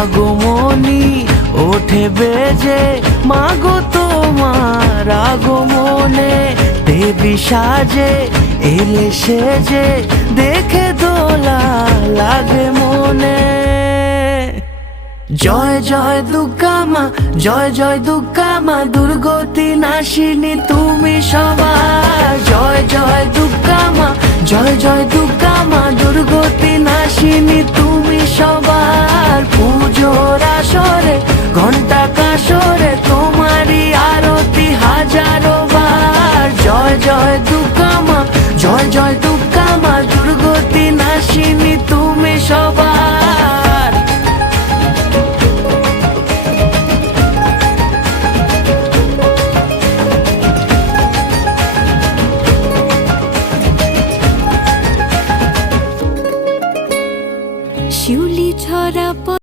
আগমনী ওঠে বেজে, মাগো তোমার আগমনে দেবী সাজে এলে সেজে, দেখে দোলা লাগে মনে। জয় জয় দুর্গা মা, জয় জয় দুর্গা মা, দুর্গতি নাশিনী তুমি সবার। জয় জয় দুর্গা মা, জয় জয় দুর্গা মা, দুর্গতি নাশিনী তুমি সবার। পুজোর আসরে ঘন্টা কাসরে তোমারই আরতি হাজারো বার। জয় জয় দুর্গা মা, জয় জয় দুর্গা